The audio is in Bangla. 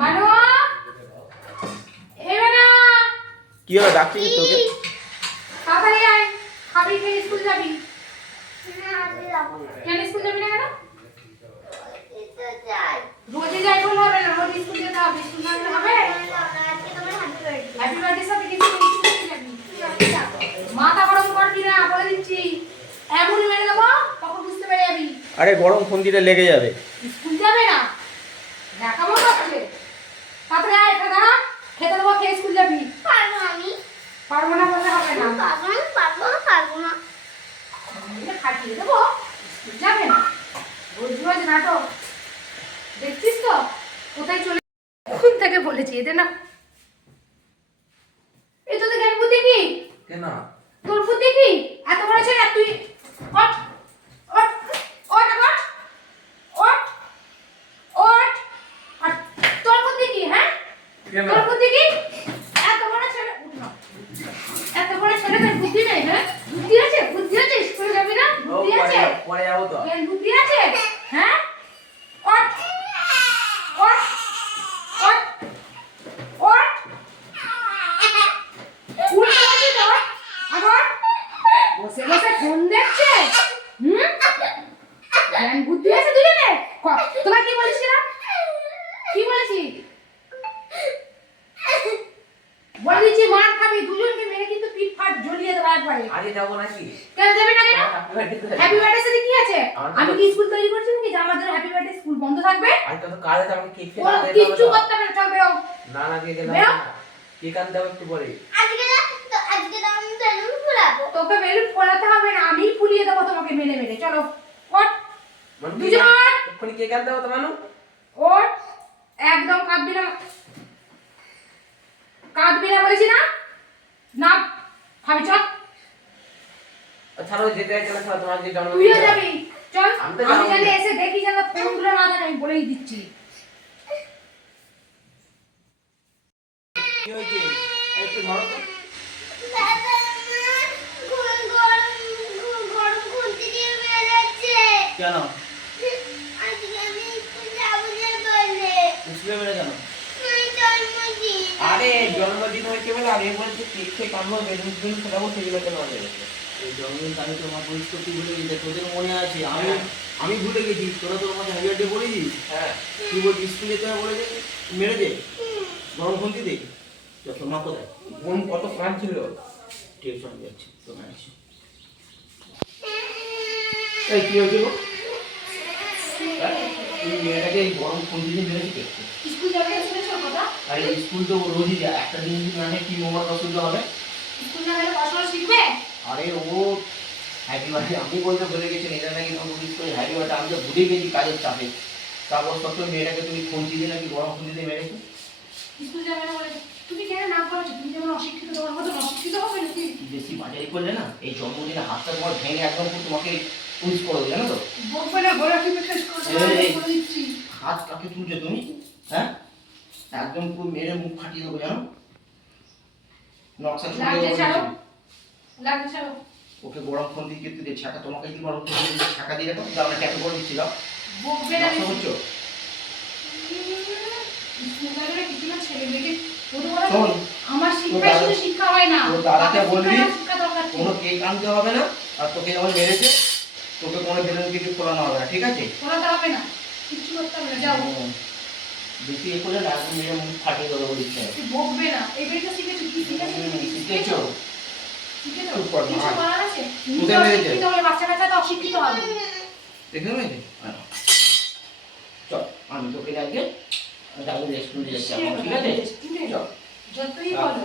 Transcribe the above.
মানো এ না কি হলো ডাকছিস তোকে? তাড়াতাড়ি আয়, খাবি খেয়ে স্কুল যাবি। কেন স্কুল যাবি না কেন? রোজে যাই বলে হবে না, রোজ স্কুল যেতে হবে। স্কুল না গেলে হবে? হ্যাপি বার্থডে সাথে কিছু যাবি। মাথা গরম করবি না বলে দিচ্ছি, এমন মেরে দেবো তখন বুঝতে পেরে যাবি। আরে গরম ফোন দিলে লেগে যাবে। স্কুল যাবে না, দেখাবো করছে। তারপরে আয়, এটা দাঁড়া, খেতে দেবো, খেয়ে স্কুল যাবি। পারবো আমি? পারবো না বললে হবে না। পারবো না। খাটিয়ে দেবো, স্কুল যাবে না। রোজ রোজ নাটক দেখছিস তো? কোথায় চলে কোন থেকে বলেছি এদের না। এই তোদের জ্ঞান বুদ্ধি কি? কেন? তোর বুদ্ধি কি? এত বড় ছেলে তুই ওঠ ওঠ ওঠ ওঠ ওঠ ওঠ ওঠ। তোর বুদ্ধি কি? হ্যাঁ তোর বুদ্ধি কি? এত বড় ছেলে উঠ না। এত বড় ছেলে তোর বুদ্ধি নেই? হ্যাঁ বুদ্ধি আছে? বুদ্ধি আছে? স্কুলে যাবি না? বুদ্ধি আছে? পরে যাবো তো। জ্ঞান বুদ্ধি আছে? হ্যাঁ ওঠ ওঠ ওঠ ওঠ। উঠ বলছি তো, আবার বসে বসে ফোন দেখছে। জ্ঞান বুদ্ধি আছে দুজনে? তোরা কি বলছিস? কি বলেছি? বলে দিচ্ছি মার খাবি, দুজনকে মেরে কিন্তু পিঠ ফাট জ্বলিয়ে দেবো একবারে। আজকে যাবো নাকি? কেন যাবি না কেন? হ্যাপি বার্থডে সাথে কি আছে? আমার আমি কি স্কুল তৈরি করছি নাকি যে আমার জন্য হ্যাপি বার্থডে স্কুল বন্ধ থাকবে? আজকে তো কাজ আছে, আমাকে কেক ও কিচ্ছু করতে হবে না, চল বেরো। না না দিয়ে গেলাম বেরো। না। কেক আনতে হবে একটু পরে। আজকে তো আমি বেলুন ফুলাবো। তোকে বেলুন ফোলাতে হবে না, আমিই ফুলিয়ে দেবো তোমাকে মেরে মেরে। চলো ওঠ মানু দুজন ওঠ এক্ষুনি কেক আনতে হবে তো মানু। ওঠ, একদম কাঁদবি না। কাঁদবি না বলেছি না? না খাবি চল। ছাড়ো যেতে চাইছে না, ছাড়ো, তোমার যে জন্মদিন। তুইও যাবি চল। আমি তো আমি যাবো। জানি এসে দেখি যেন ফোন ধরে না দেয়, আমি বলেই দিচ্ছি। কি হয়েছে? একটু ধরো তো। দাদা গরম খুন্তি দিয়ে মেরেছে। কেন? আজকে আমি স্কুল যাবো না বলে। স্কুলে বেরো কেন? আমার জন্মদিন। আরে জন্মদিন হয়েছে বলে আমি বলছি কেক খেয়ে কানবো, বেলুন বেলুন ফেলাবো, সেগুলো কেন হবে? এই জন্মদিন তারিখ তোমার পরিচ করতে ভুলে গেছে, তোদের মনে আছে? আমি ভুলে গেছি, তোরা তোর মধ্যে হ্যাপি বার্থডে বলেছিস। হ্যাঁ তুই বলছিস স্কুলে তোরা বলেছে মেরে দে গরম খুন্তি দে। তোর মা কোথায়? বোন কত কান ছিল। টিউশন যাচ্ছি তোমরা আছে। এই কি হয়েছে গো? তুই মেয়েটাকে এই গরম খুন্তি দিয়ে মেরেছি দেখছি। স্কুল যাবে না শুনেছ কথা? আরে স্কুল তো রোজই যায়, একটা দিন যদি মানে কি হোমওয়ার্ক অসুবিধা হবে? স্কুল না গেলে পড়াশোনা শিখবে? আরে ও হ্যাপি বার্থডে আমি বলতে ভুলে গেছি, এটা নাকি তোমাকে উইশ করে হ্যাপি বার্থডে, আমি তো ভুলে গেছি কাজের চাপে। তারপর সত্ত্বেও মেয়েটাকে তুমি খুন্তি দিয়ে নাকি গরম খুন্তি দিয়ে মেরেছো। স্কুল যাবে না বলে তুমি কেন না করেছো? তুমি যেমন অশিক্ষিত, তোমার মতো অশিক্ষিত হবে নাকি? বেশি বাজারি করলে না এই জন্মদিনে হাতটা তোমার ভেঙে একদম পুরো তোমাকে উইশ করে দেবে, জানো তো? বকবে না, ঘোরা কি শেষ করতে এই, বলে দিচ্ছি। হাত কাকে তুলছো তুমি? হ্যাঁ একদম পুরো মেরে মুখ ফাটিয়ে দেবো, জানো? নকশা ছুটে লাগছে দেবো ছাড়ো, বলেছি। লাগছে ছাড়ো। ওকে গরম ফোন দিয়ে কিন্তু দিয়ে ছাকা তোমাকে যদি গরম ফোন দিয়ে ছাকা দিয়ে রাখো তাহলে আমরা ক্যাপে করে দিচ্ছিলাম। বকবে না নকশা বেশি। করছো? স্কুল যাবে না কিছু না, ছেলে মেয়েকে বলতে বলো। শোন, আমার শিক্ষায় শুধু শিক্ষা হয় না, তোর দাদাকে তাদের বলবি শিক্ষাটাও শিক্ষা দরকার ছিল। কোনো কেক আনতে হবে না, আর তোকে যখন মেরেছে তোকে কোনো বেলুন কিছু খোলানো হবে না, ঠিক আছে? পড়াতে হবে না, কিচ্ছু করতে হবে না, যাও। বেশি এ করলে না একদম মেরে মুখ ফাটিয়ে দেবো বলিস। তুই বকবে না, এই বেটা শিখেছো কি শিখেছো? শিখেছো? শিখেছো? চুপ কর, কিছু ভাই। করার আছে? তোকে নিজে মেরেছে? অশিক্ষিত হলে বাচ্চা কাচ্চা তো অশিক্ষিত হবে। দেখে নেবে? চল আমি তোকে আজকে ডাবল রেস্টুরেন্টে যাচ্ছি এখন, ঠিক আছে? চল। যতই বলো